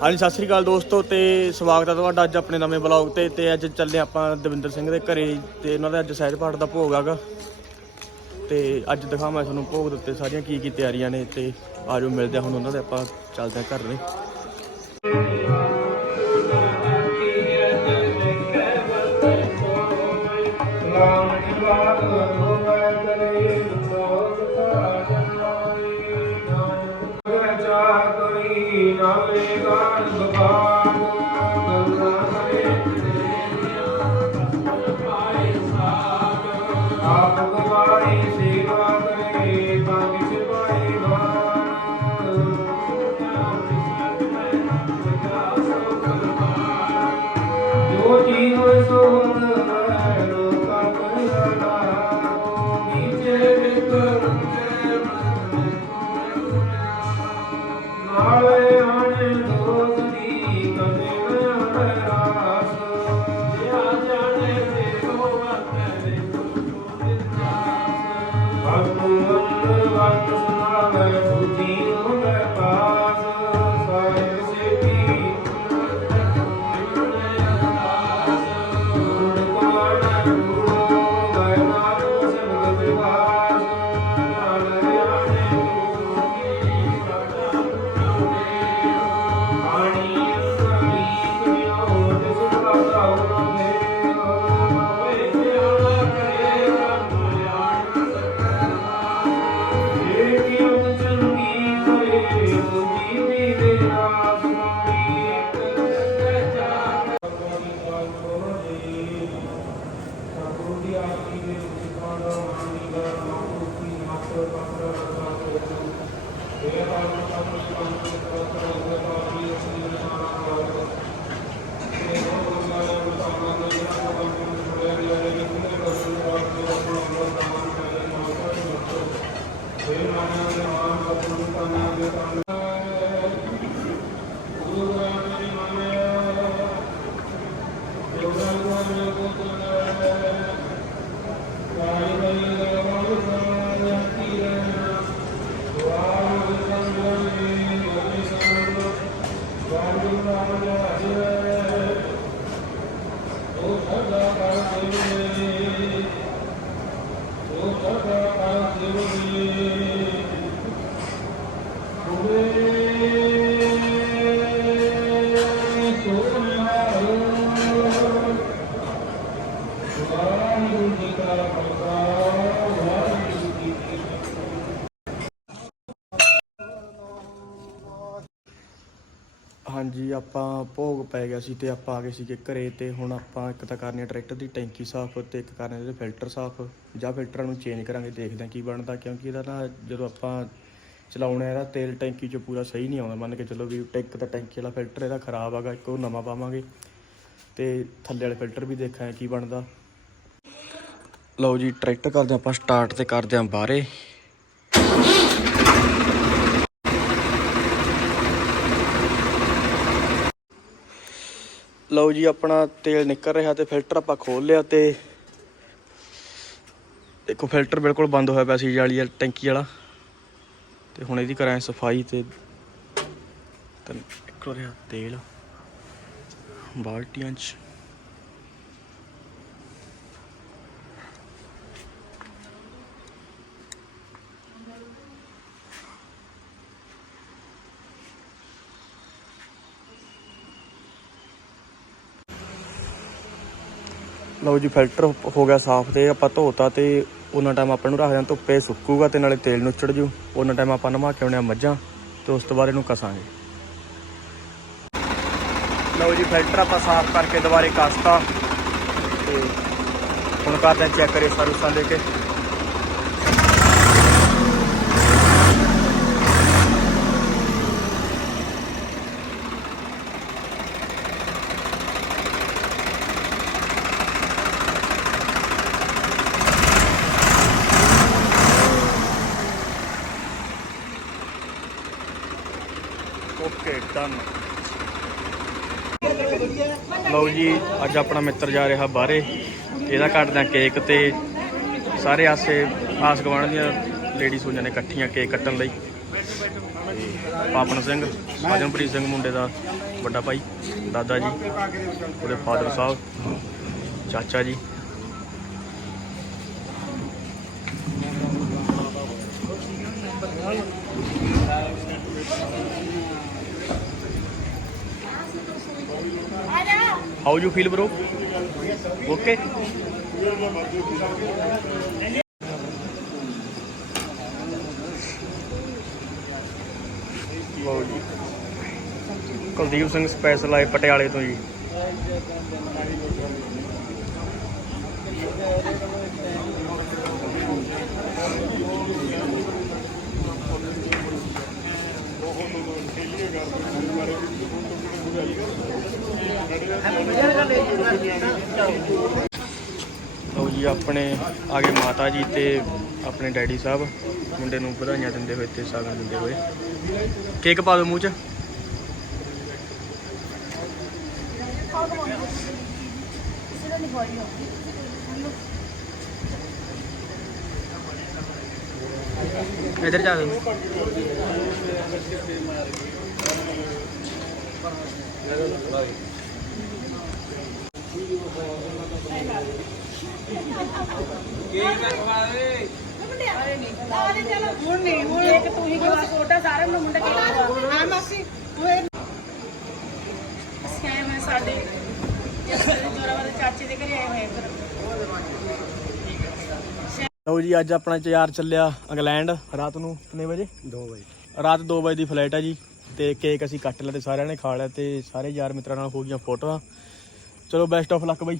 ਹਾਂਜੀ ਸਤਿ ਸ੍ਰੀ ਅਕਾਲ ਦੋਸਤੋ ਤੇ ਸਵਾਗਤ ਹੈ ਤੁਹਾਡਾ ਅੱਜ ਆਪਣੇ ਨਵੇਂ ਬਲੌਗ ਤੇ ਤੇ ਅੱਜ ਚੱਲੇ ਆਪਾਂ ਦਵਿੰਦਰ ਸਿੰਘ ਦੇ ਘਰੇ ਤੇ ਉਹਨਾਂ ਦਾ ਅੱਜ ਸਹਿਜ ਪਾਠ ਦਾ ਭੋਗ ਹੈਗਾ ਤੇ ਅੱਜ ਦਿਖਾਵਾਂ ਤੁਹਾਨੂੰ ਭੋਗ ਦੇ ਉੱਤੇ ਸਾਰੀਆਂ ਕੀ ਕੀ ਤਿਆਰੀਆਂ ਨੇ ਤੇ ਆਜੋ ਮਿਲਦੇ ਹਾਂ ਹੁਣ ਉਹਨਾਂ ਦੇ ਆਪਾਂ ਚੱਲਦੇ ਹਾਂ ਘਰ ਨੇ ਆਪ Amen. you. Thank you. ਹਾਂਜੀ, ਆਪਾਂ ਭੋਗ ਪੈ ਗਿਆ ਸੀ ਤੇ ਆਪਾਂ ਆ ਗਏ ਸੀਗੇ ਘਰੇ ਤੇ ਹੁਣ ਆਪਾਂ ਇੱਕ ਤਾਂ ਕਰਨੀ ਆ ਟਰੈਕਟਰ ਦੀ ਟੈਂਕੀ ਸਾਫ਼ ਤੇ ਇੱਕ ਕਰਨੇ ਇਹਦੇ ਫਿਲਟਰ ਸਾਫ਼। ਜਾਂ ਫਿਲਟਰਾਂ ਨੂੰ ਚੇਂਜ ਕਰਾਂਗੇ, ਦੇਖਦੇ ਹਾਂ ਕੀ ਬਣਦਾ, ਕਿਉਂਕਿ ਇਹਦਾ ਨਾ ਜਦੋਂ ਆਪਾਂ ਚਲਾਉਣਾ ਇਹਦਾ ਤੇਲ ਟੈਂਕੀ 'ਚ ਪੂਰਾ ਸਹੀ ਨਹੀਂ ਆਉਂਦਾ। ਮੰਨ ਕੇ ਚੱਲੋ ਵੀ ਟੈਂਕ ਤਾਂ ਟੈਂਕੀ ਵਾਲਾ ਫਿਲਟਰ ਇਹਦਾ ਖਰਾਬ ਆਗਾ ਇੱਕ ਉਹ ਨਵਾਂ ਪਾਵਾਂਗੇ। ਤੇ ਥੱਲੇ ਵਾਲੇ ਫਿਲਟਰ ਵੀ ਦੇਖਾਂਗੇ ਕੀ ਬਣਦਾ। ਲਓ ਜੀ ਟਰੈਕਟਰ ਕਰਦੇ ਆਪਾਂ ਸਟਾਰਟ ਤੇ ਕਰਦੇ ਆਂ ਬਾਹਰੇ। ਲਓ ਜੀ, ਆਪਣਾ ਤੇਲ ਨਿਕਲ ਰਿਹਾ ਤੇ ਫਿਲਟਰ ਆਪਾਂ ਖੋਲ ਲਿਆ ਤੇ ਦੇਖੋ, ਫਿਲਟਰ ਬਿਲਕੁਲ ਬੰਦ ਹੋਇਆ ਪਿਆ ਸੀ ਜਾਲੀ ਵਾਲੀ ਟੈਂਕੀ ਵਾਲਾ। ਤੇ ਹੁਣ ਇਹਦੀ ਕਰਾਂ ਸਫ਼ਾਈ ਤੇ ਨਿਕਲ ਰਿਹਾ ਤੇਲ। ਬਾਲਟੀਆਂ 'ਚ। ਲਓ ਜੀ ਫਿਲਟਰ ਹੋ ਗਿਆ ਸਾਫ਼ ਤੇ ਆਪਾਂ ਧੋਤਾ ਤੇ ਉਹਨਾਂ ਟਾਈਮ ਆਪਾਂ ਨੂੰ ਰੱਖਦੇ ਹਾਂ ਧੁੱਪੇ ਸੁੱਕੂਗਾ ਤੇ ਨਾਲੇ ਤੇਲ ਨੁੱਚੜ ਜੂ ਉਹਨਾਂ ਟਾਈਮ ਆਪਾਂ ਨਵਾ ਕੇ ਆਉਣੇ ਆ ਮੱਝਾਂ ਤੇ ਉਸ ਤੋਂ ਬਾਅਦ ਇਹਨੂੰ ਕਸਾਂਗੇ। ਲਓ ਜੀ ਫਿਲਟਰ ਆਪਾਂ ਸਾਫ਼ ਕਰਕੇ ਦੁਬਾਰੇ ਕਸਤਾ ਤੇ ਹੁਣ ਕਰਦੇ ਚੈੱਕ ਕਰੇ ਸਰਵਿਸਾਂ ਦੇ ਕੇ। ਓਕੇ ਡਨ ਲਓ ਜੀ, ਅੱਜ ਆਪਣਾ ਮਿੱਤਰ ਜਾ ਰਿਹਾ ਬਾਹਰੇ। ਇਹਦਾ ਕੱਟਦਾ ਕੇਕ ਤੇ। ਸਾਰੇ ਆਸੇ, ਆਸ ਗਵਾਣ ਦੀਆਂ ਲੇਡੀਜ਼ ਹੋਈਆਂ ਨੇ ਇਕੱਠੀਆਂ ਕੇਕ ਕੱਟਣ ਲਈ। ਪਾਪਨ ਸਿੰਘ ਸਾਜਨਪ੍ਰੀਤ ਸਿੰਘ ਮੁੰਡੇ ਦਾ ਵੱਡਾ ਭਾਈ, ਦਾਦਾ ਜੀ, ਉਹਦੇ ਫਾਦਰ ਸਾਹਿਬ, ਚਾਚਾ ਜੀ। How you feel bro okay ਲਓ ਜੀ ਕੁਲਦੀਪ ਸਿੰਘ ਸਪੈਸ਼ਲ ਆਏ ਪਟਿਆਲੇ ਤੋਂ ਜੀ। ਲਓ ਜੀ, ਆਪਣੇ ਆ ਗਏ ਮਾਤਾ ਜੀ ਤੇ ਆਪਣੇ ਡੈਡੀ ਸਾਹਿਬ, ਮੁੰਡੇ ਨੂੰ ਵਧਾਈਆਂ ਦਿੰਦੇ ਹੋਏ ਤੇ ਸਾਗਨ ਦਿੰਦੇ ਹੋਏ। ਕੇਕ ਪਾ ਦਿਓ ਮੂੰਹ 'ਚ। ਇਧਰ ਜਾ ਦਿਓ ਹੁਣ ਨਹੀਂ ਹੁਣ ਇੱਕ ਤੂੰ ਹੀ ਗਵਾ ਛੋਟਾ ਸਾਰੇ ਨੂੰ ਮੁੰਡਾ ਕਿਹੜਾ ਹਾਂ ਮਾਸੀ ਓਏ ਅਸੀਂ ਆਏ ਮੈਂ ਸਾਡੇ ਜੋਰਾਵਰ ਚਾਚੇ ਦੇ ਘਰੇ ਆਏ ਹੋਏ ਇੱਧਰ ਲਓ ਜੀ ਅੱਜ ਆਪਣਾ ਯਾਰ ਚੱਲਿਆ ਇੰਗਲੈਂਡ ਰਾਤ ਨੂੰ ਕਿੰਨੇ ਵਜੇ? 2 ਵਜੇ। ਰਾਤ 2 ਵਜੇ ਦੀ ਫਲਾਈਟ ਆ ਜੀ ਤੇ ਕੇਕ ਅਸੀਂ ਕੱਟ ਲਿਆ ਤੇ ਸਾਰਿਆਂ ਨੇ ਖਾ ਲਿਆ ਤੇ ਸਾਰੇ ਯਾਰ ਮਿੱਤਰਾਂ ਨਾਲ ਹੋ ਗਈਆਂ ਫੋਟੋਆਂ। ਚਲੋ ਬੈਸਟ ਆਫ ਲੱਕ ਬਾਈ।